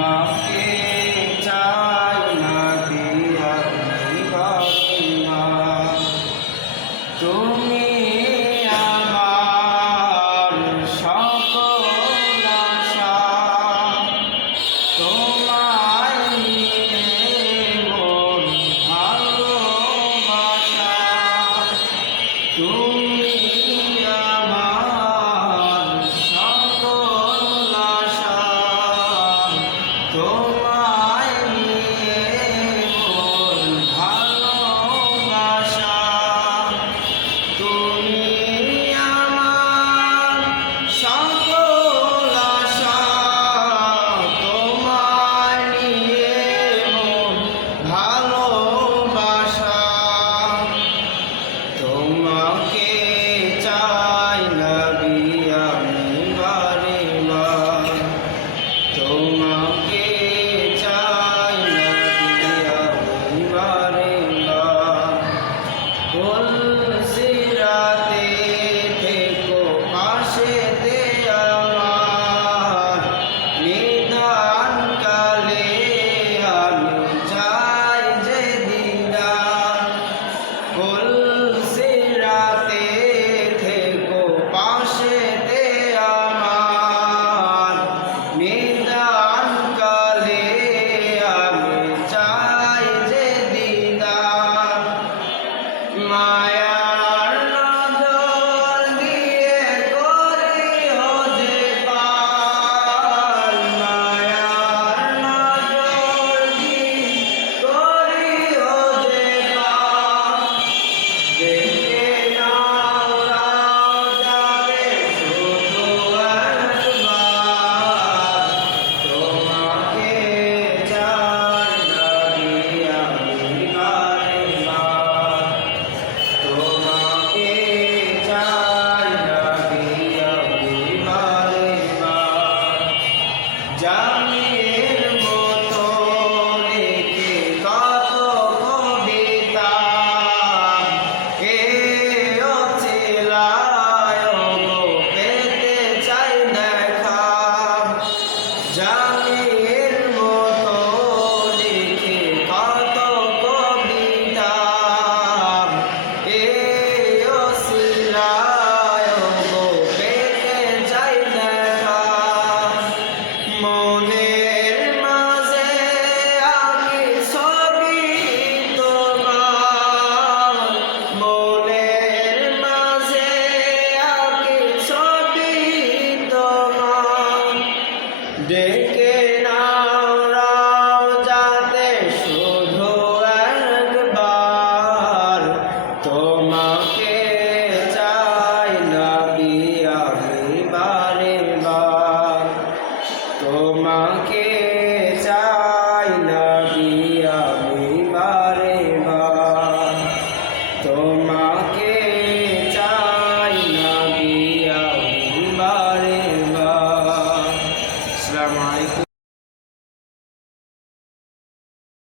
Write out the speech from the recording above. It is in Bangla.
now. তোমাকে যা ফিরে না